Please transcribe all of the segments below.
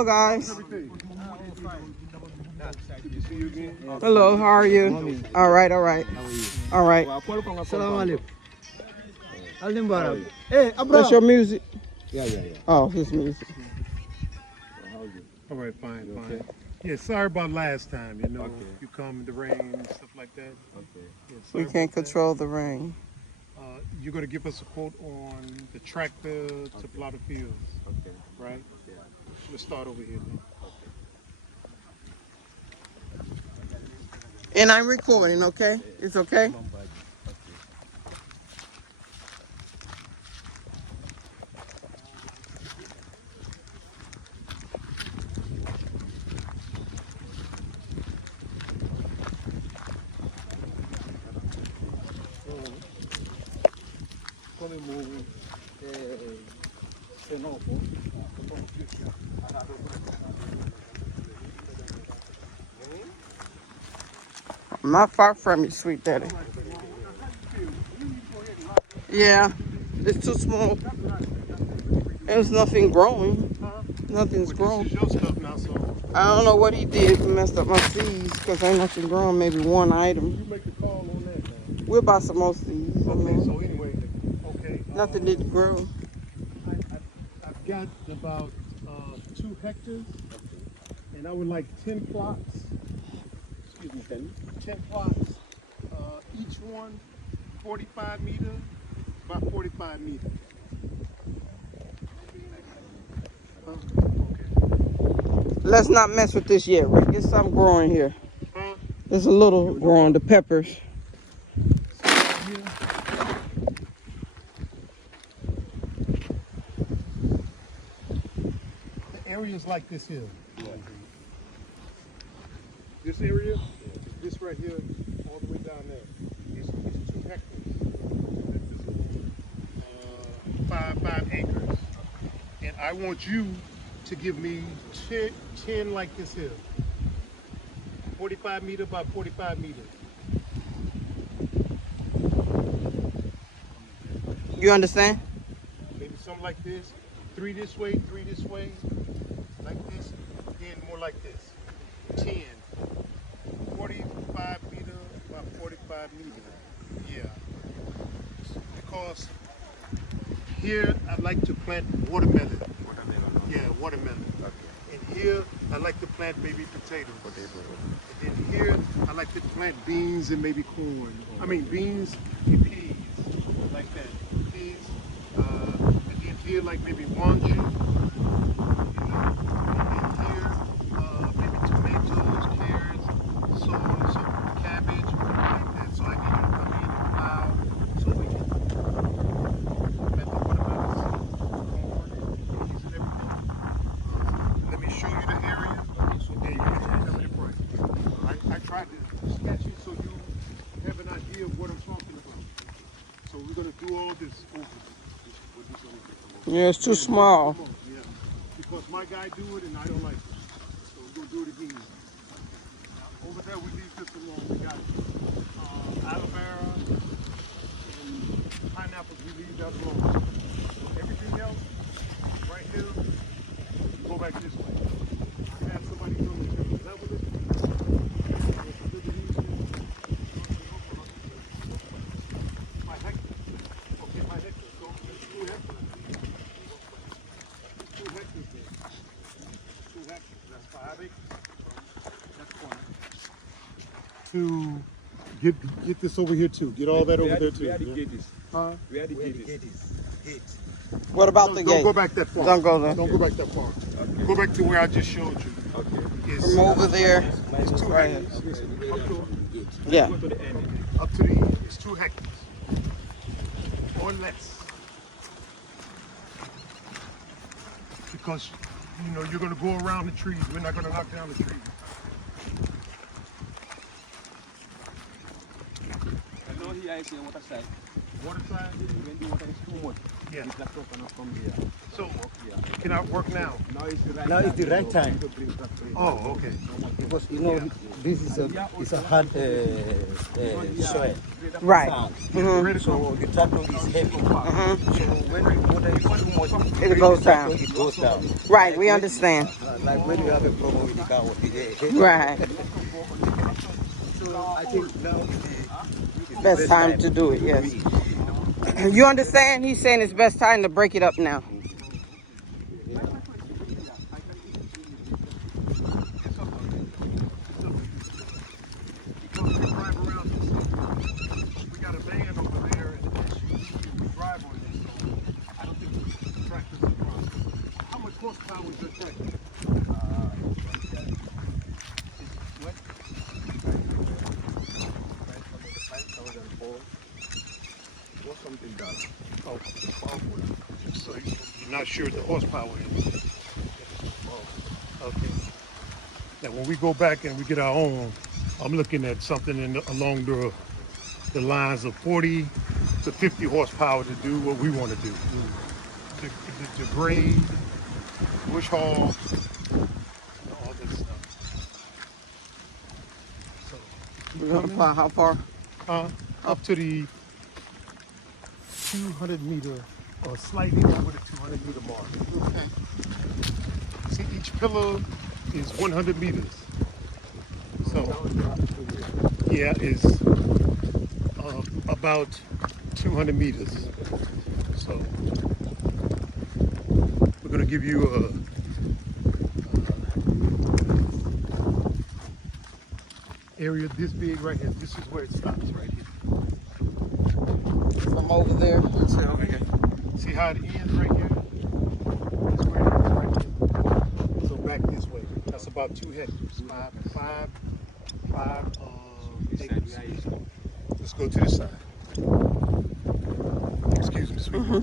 Hello, guys. Hello, how are you? All right, all right. All right. That's your music? Yeah. Oh, his music. All right, fine. Yeah, sorry about last time, you come in the rain and stuff like that. Okay. Yeah, We can't control the rain. You're going to give us a quote on the tractor to plow the fields, Okay. right? Yeah. Let's start over here then. And I'm recording, okay? It's okay? I'm not far from you, sweet daddy. Yeah, it's too small. There's nothing growing. Nothing's growing. This is your stuff now, so I don't know what he did to mess up my seeds because ain't nothing growing, maybe one item. you make the call on that, man. We'll buy some more seeds. Okay, so anyway, Nothing didn't grow. I've got about 2 hectares, and I would like 10 plots. Excuse me, 10 plots. Each one 45 meters, about 45 meters. Okay. Let's not mess with this yet, Rick. There's something growing here. There's a little growing, the peppers. Areas like this here. This area, this right here, all the way down there, is 2 hectares. 5 acres. And I want you to give me 10 like this here. 45 meter by 45 meters. You understand? Maybe something like this. 3 this way, 3 this way. Like this, then more like this. 10. 45 meter by 45 meters. Yeah. Because here I like to plant watermelon. Yeah, watermelon. Okay. And here I like to plant maybe potatoes. And then here I like to plant beans and maybe corn. I mean beans and peas. Like that. Peas. And then here like maybe wanju. Yeah, it's too small. Yeah, because my guy do it and I don't like it. So we're going to do it again. Over there we leave this alone. We got aloe vera and pineapples. We leave that alone. Everything else, right here, go back this way. I have somebody come to level it. My hectare. Okay, my hectare. So it's 2 hectares. 2 hectares there. 2 hectares. That's 5 acres. That's fine. To get this over here too. Get all that over there too. Where the gate is? Huh? Where the gate is? What about the Don't gate? go back that far. Don't go there. Don't go back that far. Okay. Go back to where I just showed you. Okay. It's, From over there. it's 2 Right. hectares. Yeah. Go to the end. Up to the end. It's 2 hectares. Or less. Because, you're going to go around the trees. We're not going to knock down the trees. I know here I see on what side. Water side? When the water is too much, Yeah. the tractor cannot come here. So, can I work now? Now is the right time. Oh, okay. Because you know this is a hard soil. Right. So the tractor is heavy. So when the water is too much, It goes down. it goes down. Right, we understand. Like when you have a problem with the car, Right. So I think now is the Best time to do it, yes. You understand? He's saying it's best time to break it up now. We got a van over there and we drive on this, so I don't think the tractor's a problem. How much horsepower is your tractor? Oh, so you're not sure the horsepower is? Okay. Now when we go back and we get our own, I'm looking at something along the lines of 40 to 50 horsepower to do what we want to do. To grade, bush hog, all that stuff. So, We're gonna fly how far? up to the 200 meter or slightly over the 200 meter mark. Okay. See, each pillar is 100 meters. So, yeah, it's about 200 meters. So, we're gonna give you a area this big right here. This is where it stops right here. From over there. Let's say over here. See how it ends right here? That's where it ends right here. So back this way. That's about 2 hectares. Five acres. Let's go to this side. Excuse me, sweetheart.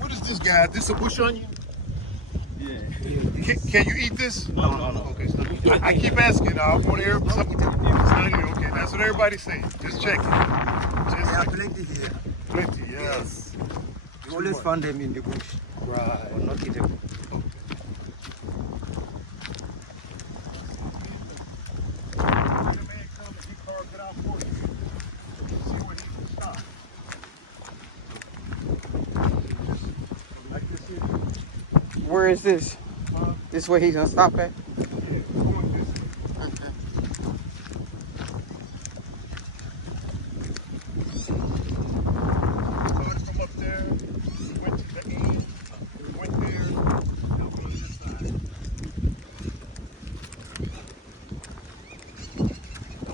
What is this, guy? This a bush onion? Yeah. Can you eat this? No. Okay, so I keep asking. I want to hear something. Okay, that's what everybody says. Just check it. There are plenty here. Plenty, yes. You always find them in the bush. Right. Or not eatable. Where is this? This where he's gonna stop at? Okay.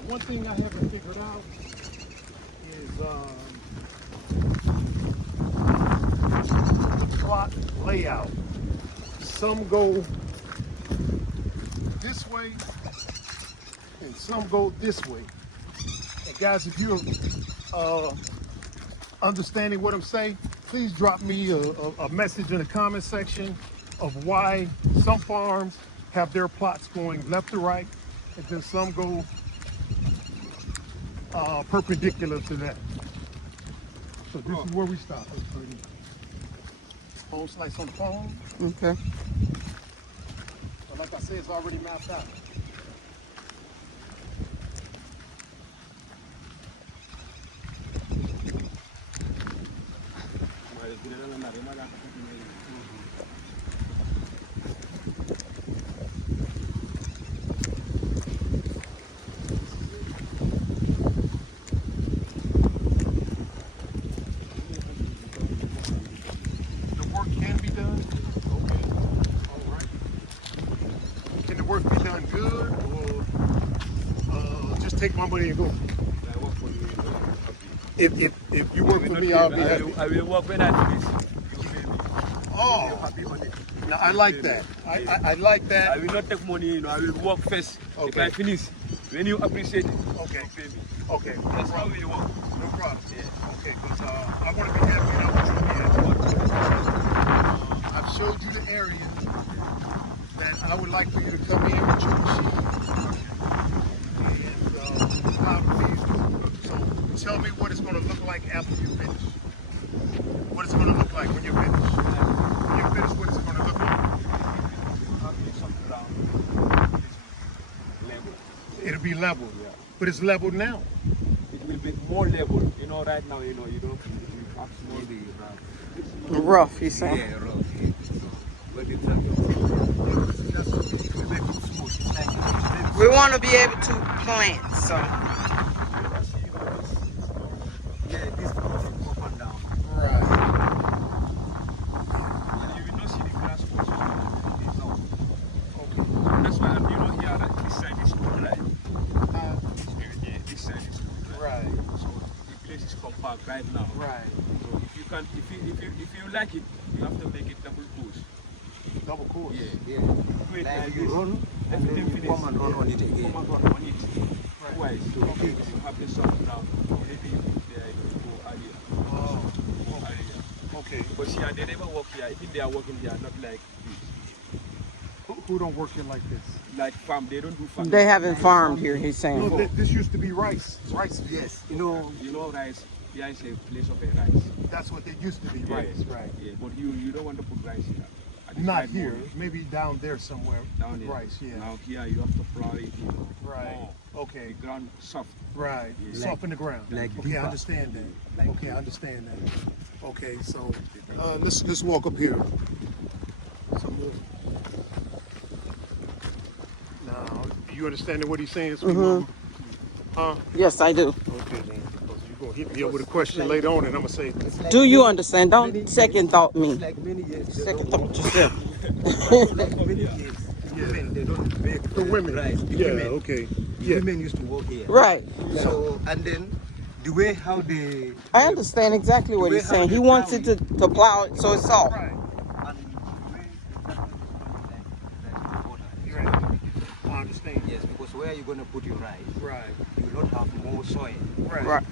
One thing I haven't figured out is the plot layout. Some go this way and some go this way. And guys, if you're understanding what I'm saying, please drop me a message in the comment section of why some farms have their plots going left to right and then some go perpendicular to that. So this is where we stop. Home slice on the phone. Okay. But like I said, it's already mapped out. Good, or just take my money and go. If you work for me, I'll be happy. I will work when I finish. Oh, now I like that. I like I that. will not take money, I will work first. If Okay. I finish, when you appreciate it, Okay, you pay me. okay, That's how we work. no problem. Okay, because I want to be happy and I want you to be happy. I've showed you the areas that I would like for you to come in with your machine and how to use it. So tell me what it's going to look like after you finish. What it's going to look like when you're finished. When you're finished, what is it going to look like? It'll be leveled. Yeah. But it's leveled now. It will be more level. You know, right now, you know, you don't have maybe Rough, you saying? Yeah, rough. But it's not We want to be able to plant, so. yeah, this goes up and down. Right. you will not see the grass also. Okay. That's why, you know, here, like, this side is too dry. Yeah, this side is too dry. Right. So the place is compact right now. Right. So if you can, if you like it, you have to make it double course. Double course. Yeah. Yeah. Wait, Like you this. run and Everything then you finished. come and run on it again. Come and run on it. Twice. So if you have the soft ground, maybe you put there, you go earlier. Oh. Earlier. Okay. But see, they never work here. Even they are working here, not like this. Who don't work here like this? Like farm, they don't do farm. They haven't farmed here, he's No, saying. this used to be rice. Rice. Yes. You know rice. Here is a place of a rice. That's what they used to be. Yeah. Rice. Right. Yeah, but you don't want to put rice here. At the Not side here. more. Maybe down there somewhere. Down with here. rice. Yeah. Now here you have to plow it. You know, Right. more. Okay. The ground soft. Right. Yeah. Soften the ground. like Okay, I deeper. understand that. Like Okay, I understand that. Okay, so let's walk up here. So, now, you understanding what he's saying, sweet mama? Huh? Yes, I do. Okay, then. Because you're gonna hit me up with a question later on, and I'm gonna say, It's like Do you many- understand? many Don't years- second thought me. It's like many years. they Second don't thought work. yourself. Like many years. Women, they don't make the women. rice. The Yeah. women, Okay. the Yeah. women used to work here. Right. So and then the way how they I understand exactly what he's saying. He wants it to plow it so it's soft. Right. and the way Right. I understand. yes, because where you're gonna put your rice, Right. you will not have more soil. Right. Right.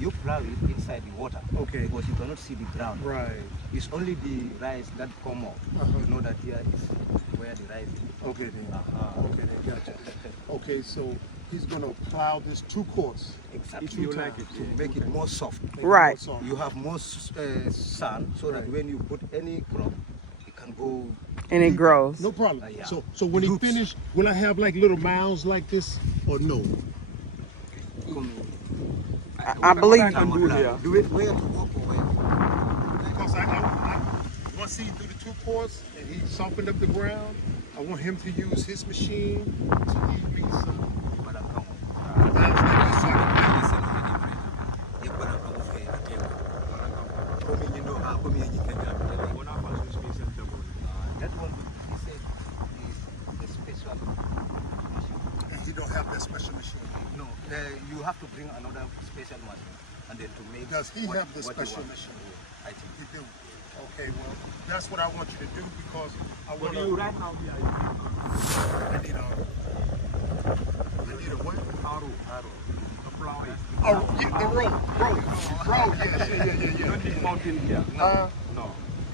You plow it inside the water. Okay. Because you cannot see the ground. Right. It's only the rice that come up. Uh-huh. You know that here is where the rice is. Okay, then. Uh-huh. Okay, then. Gotcha. Okay, so he's gonna plow this 2 course. Exactly. If you like it, To make it more soft. Make it Right. more soft. You have more sun so that Right. when you put any crop, it can go. And it grows. No problem. Yeah. So when he Groups. finish, will I have like little mounds like this or no? Come I believe What I can do here. do it where to walk or where? Because once he do the 2 course and he softened up the ground, I want him to use his machine to give me some. That one he said is a special machine. And he don't have that special machine. No, you have to bring another special machine and then to make. Does he have the what you special want. machine? I think. He do. Okay, well, that's what I want you to do because I But want you to. right now here, I need a what? arrow, the plowing. Oh, yeah, the road. Yes, yeah. You don't need mountain here. Uh, No.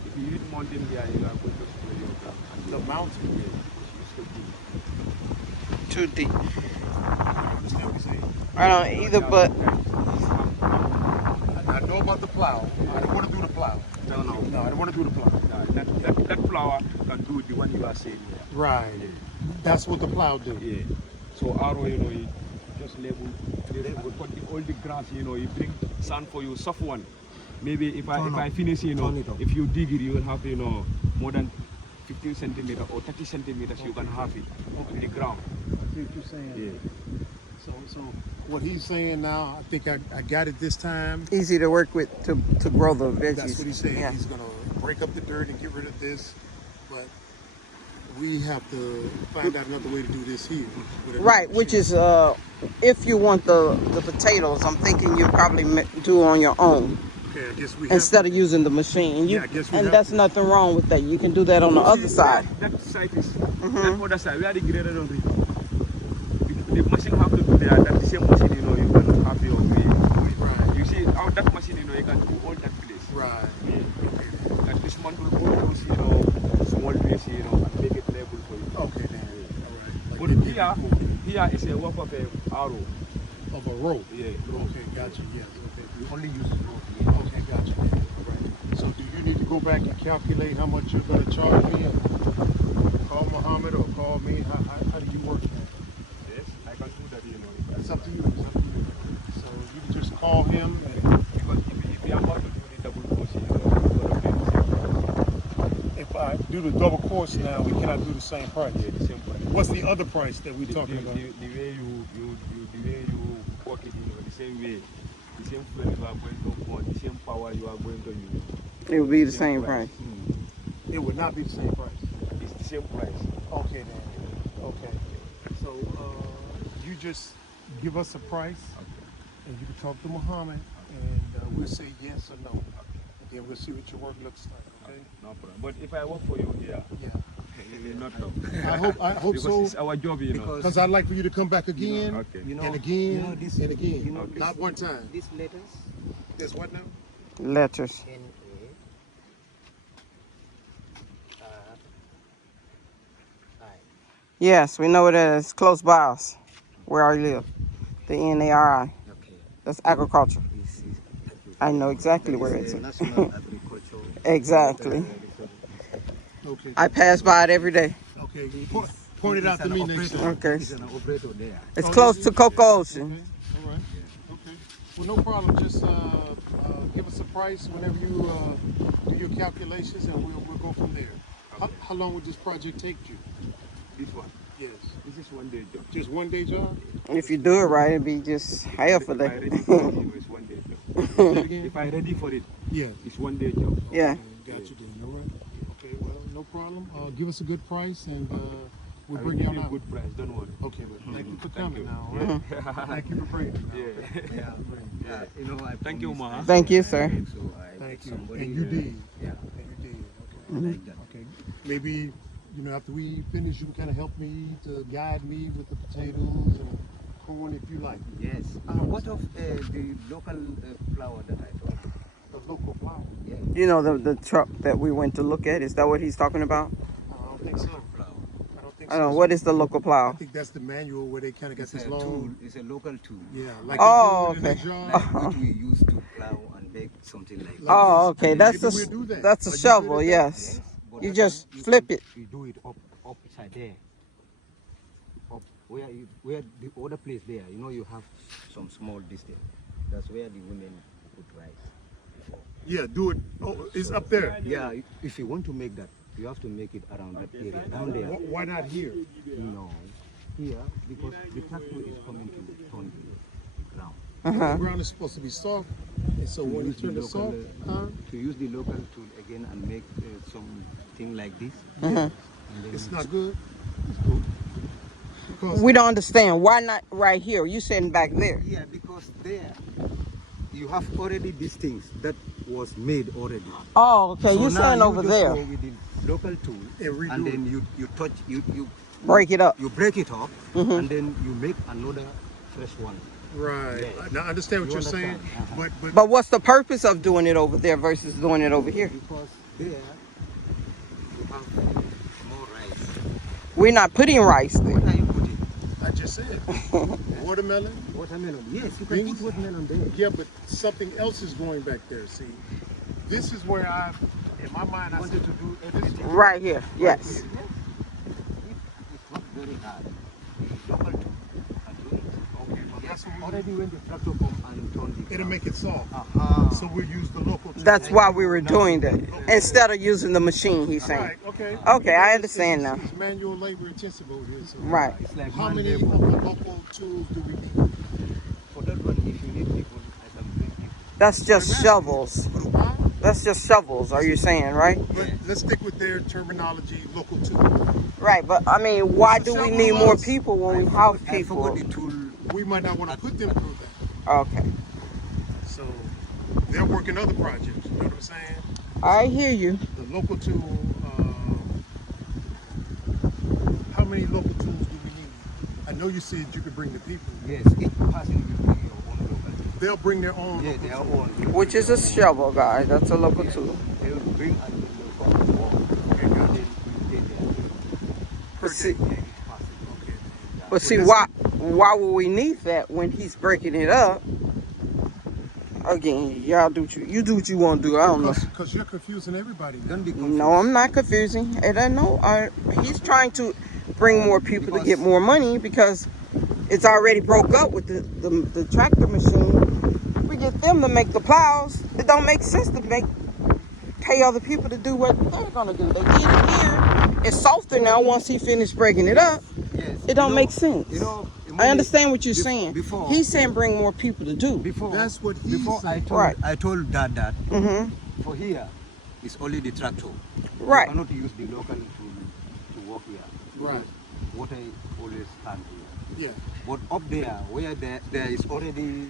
If you hit mountain here, you are going to spoil your ground. the mountain. It's too deep. too deep. I understand what you're saying. I don't either, but I know about the plow. I don't want to do the plow. No. No, I don't want to do the plow. That flower can do the one you are saying here. Right. That's what the plow do. Yeah. So arrow, you know, you just level, but all the grass, you know, you bring sand for you, soft one. Maybe if I finish, you know, Turn it up. if you dig it, you will have, you know, more than 15 centimeters or 30 centimeters. You can have it in the ground. See what you're saying? Yeah. So what he's saying now, I think I got it this time. easy to work with to grow the veggies. That's what he's saying. Yeah. He's gonna break up the dirt and get rid of this, but we have to find out another way to do this here. with another Right, which machine. is if you want the potatoes, I'm thinking you probably do on your own Okay, I guess we have instead of using the machine. Yeah, I guess we and have that's to. nothing wrong with that. You can do that on the other side. That side is, that other side, where the grader don't reach. The machine have to do that. That's the same machine, you know, you can have your way. Right. You see, out that machine, you know, you can do all that place. Right. Yeah. Like this man will go those, you know, small place, you know, and make it level for you. Okay, then. All right. But here is a work of a arrow. Of a rope. Yeah, Okay, gotcha. Yes. Okay. We only use rope here. Okay, gotcha. All right. So do you need to go back and calculate how much you're going to charge me? Call Muhammad or call me? How do you work that? Yes, I can do that, you know. It's up to you. It's up to you. So you can just call him and Because if you are about to do the double course, you know, you're gonna pay the same price. if I do the double course now, we cannot do the same price. Yeah, the same price. What's the other price that we're talking about? The way you work it, you know, the same way, the same fuel you are going to burn, the same power you are going to use. It would be the same price. It would not be the same price. It's the same price. Okay then. Okay. So you just give us a price, and you can talk to Muhammad, and we'll say yes or no, and then we'll see what your work looks like. Okay. No problem. But if I work for you here, Yeah. you will not come. I hope Because so. it's our job, you know. Because I'd like for you to come back again, Okay. and again, this, and again. you know, Okay. Not one time. These letters, There's what now? Letters. N-A, R-I. Yes, we know it is close by us, where I live. The NARI. Okay. That's agriculture. This is I know exactly where it's it's at. National Agricultural. Exactly. Okay. I pass by it every day. Okay. Point it out to me next time. Okay. There's an operator there. It's close to Cocoa Ocean. Okay. All right. Okay. Well, no problem. Just give us a price whenever you do your calculations, and we'll go from there. How long would this project take you? This one. Yes. This is one day job. Just one day job? If you do it right, it'd be just half a If I day. ready for it, you know, it's one day job. Say it again? If I ready for it, Yeah. it's one day job. Yeah. Got you then. All right. Okay. Well, no problem. Give us a good price, and we'll I will bring give you you out. a good price, don't worry. Okay. Well, thank you for Thank coming you. now. All right? Thank you for bringing. Yeah. Yeah. You know, I Thank you, promised Ma. Thank you, sir. So I Thank you. somebody, And you did. Yeah. And you did. Okay. Like that. Okay. Maybe, after we finish, you can kind of help me to guide me with the potatoes and corn if you like. Yes. What of the local flower that I told you? The local flour. Yeah. You know the truck that we went to look at? Is that what he's talking about? I don't think so. Flower. I don't think I so. don't know. What is the local I plow? think that's the manual where they kind of got It's this a tool. long. It's a local tool. Yeah, like Oh, they do it in okay. the jar. Like which we use to plow and make something like that. Oh, okay. That's Maybe a we'll do that. that's a Are you good shovel. at that? Yes. But You that just one, flip it. You do it upside there. Up where the other place there, you have some small distance. That's where the women would rice before. Yeah, do it. Oh, it's up there. Yeah, if you want to make that, you have to make it around that area, down there. Why not here? No, here, because the tractor is coming to turn the ground. Uh-huh. The ground is supposed to be soft, and so when you use the turn it local, soft, to use the local tool again and make something like this. Uh-huh. And then it's not good. it's good. Because We don't understand. Why not right here? You sitting back there. Yeah, because there you have already these things that was made already. Oh, okay. So You're now saying you over just there. go with the local tool, And redo and then it. you touch you Break it up. you break it up, Mhm. and then you make another fresh one. right. Yeah. Now I understand what You you're saying, understand? Uh-huh. but But what's the purpose of doing it over there versus doing it over here? Because there you have more rice. We're not putting rice there. What are you putting? I just said watermelon. Watermelon. Yes, you can Beans? put watermelon there. Yeah, but something else is going back there. See, this is where in my mind, I wanted said to do everything. Right here. Yes. It's not very hard. Local tool can do it. okay, but that's what we Already when the tractor come and turn the it'll make it soft. So we'll use the local. tool. That's why we were doing that instead of using the machine. He's saying. Right. Okay. Okay, I It's- understand it's- now. It's manual labor intensive over here. So Right. It's like How one many of level. the local tools do we need? For that one, if you need people, I can bring people. That's just shovels. Huh? That's just shovels. Are you saying right? But let's stick with their terminology, local tool. Right. But I mean, why do we need more people when we have I people? forgot the tool. We might not want to put them through that. Okay. So they're working other projects. You know what I'm saying? I hear you. The local tool. How many local tools do we need? I know you said you could bring the people. Yes, each person will bring your own local tool. They'll bring their own. Yeah, local their tool. own. Which is a shovel, guys. That's a local tool. They will bring and they will come to work. Okay, gotcha. Then we pay their But see, Okay. but see, why why would we need that when he's breaking it up? Again, y'all do you do what you want to do. I don't know. Because you're confusing everybody. Don't be confused. No, I'm not confusing. And I know he's trying to bring more people to get more money because it's already broke up with the tractor machine. We get them to make the plows. It don't make sense to pay other people to do what they're gonna do. They did it here. It's softer now once he finished breaking it up. Yes. It don't make sense. You know, I understand what you're saying. Before, he's saying bring more people to do. That's what he said. I told Dad that for here, it's only the tractor. Right. You cannot use the local to work here. Right. What I always stand here. Yeah. But up there, where there is already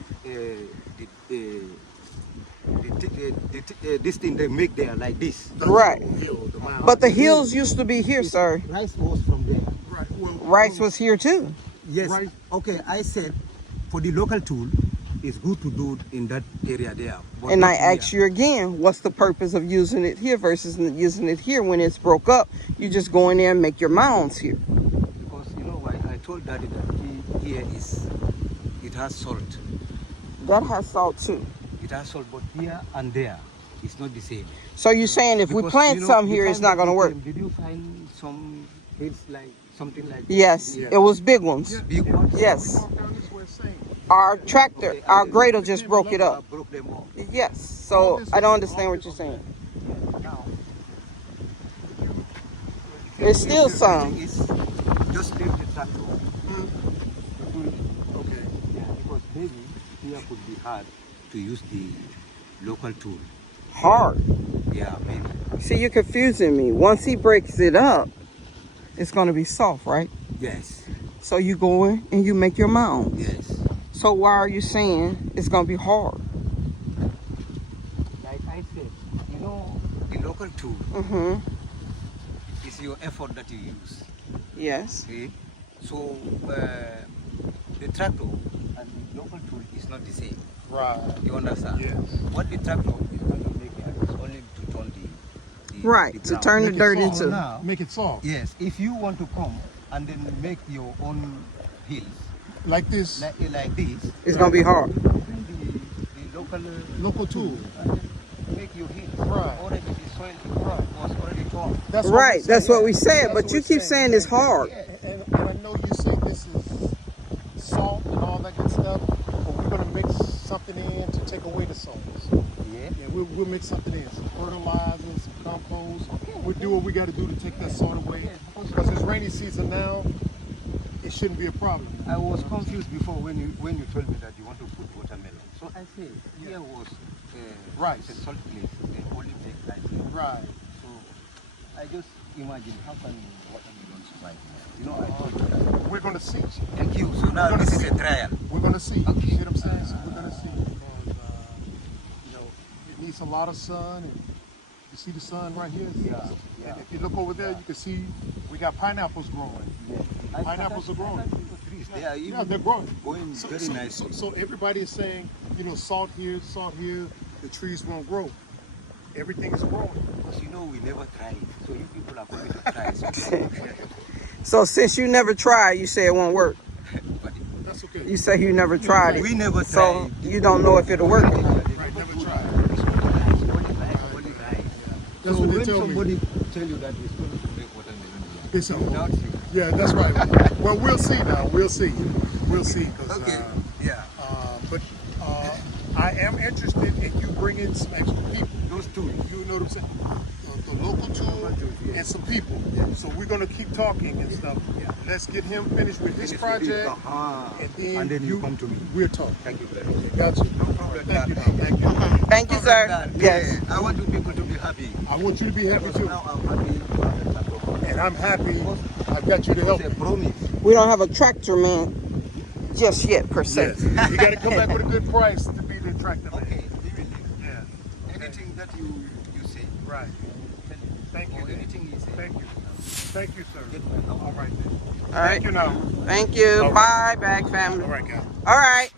this thing they make there like this. Right. Hill, the mound. But the hills used to be here, sir. Rice was from there. Right. Well, Rice was here too. Yes. Right. Okay, I said for the local tool, it's good to do it in that area there. But And not I ask here. you again, what's the purpose of using it here versus using it here when it's broke up? You just go in there and make your mounds here. Because you know why? I told Daddy that here it has salt. That has salt too. It has salt, but here and there, it's not the same. So you're saying if we Because, plant you know, some the here, time it's not that going to we work? came, did you find some hills like something like Yes, Yeah. it was big ones. big ones? Yes. walk down this way saying, Our tractor, Okay, our and grader just broke it I up. broke them all. Yes. So I don't understand what you're saying. Now, There's still the some. thing is, just leave the tractor. okay. Yeah, because maybe here could be hard to use the local tool. Hard. Yeah, maybe. See, you're confusing me. Once he breaks it up, it's going to be soft, right? Yes, So you go in and you make your mounds. yes. So why are you saying it's going to be hard? Like I said, you know, the local tool Mm-hmm. is your effort that you use. Yes. See? So the tractor and the local tool is not the same. Right. You understand? Yes. What the tractor is going to make here is only to turn the Right. the To ground. turn the Make it dirt soft. into. Now, Make it soft. yes, if you want to come and then make your own hills Like this like this, It's going to be hard. bring the local local tool. and then make your hills. Right. Already the soil was already torn. That's what Right. we That's say. what we said. That's But what you we're keep saying it's hard. Yeah, and I know you say this is salt and all that good stuff, but we're gonna mix something in to take away the salts. Yeah. Yeah, we'll mix something in, some fertilizer, some compost. We'll do what we got to do to take that salt away. Because it's rainy season now, it shouldn't be a problem. I was confused before when you told me that you want to put watermelon. So I said here was Rice. It's a salt place. They only make rice. Right. So I just imagine how can watermelon survive? You know, I told you that. We're gonna see. Thank you. So now gonna this is see. a trial. We're gonna see. Okay. See what I'm saying? So we're gonna see because it needs a lot of sun. And you see the sun right here. Yeah, And yeah. if you look over there, you can see we got pineapples growing. Pineapples are growing. They are even Yeah, they're growing. going very nice. So everybody is saying, salt here, the trees won't grow. Everything is growing. Because you know we never tried. So you people are going to try. So So since you never tried, you say it won't work. That's okay. You say you never tried it. we never So tried. you don't know if it'll work. Right, never tried. That's So what they when tell me. somebody tell you that it's going to make watermelon, They say, without you. yeah, that's right. Well, we'll see now. We'll see. We'll see. 'Cause, Okay. Yeah. but I am interested in you bringing some extra people. Those two. You know what I'm saying? The local tool and some people. So we're gonna keep talking and stuff. Let's get him finished with his project, And then you come to me. We'll talk. Thank you very much. Got you. No problem. Thank you. Thank you. Thank you, sir. Yes. I want you people to be happy. I want you to be happy too, Now I'm happy to have a tractor. and I'm happy. I've got you to help. It's a promise. We don't have a tractor man just yet, per se. Yes. You got to come back with a good price to be the tractor man. Okay, leave it. Yeah. Anything that you say. Right. Thank you. Or then. anything you say. Thank you. Thank you, sir. Get my number. All right then. All right. Thank you now. Thank you. Okay. Bye, back family. All right, guys. All right.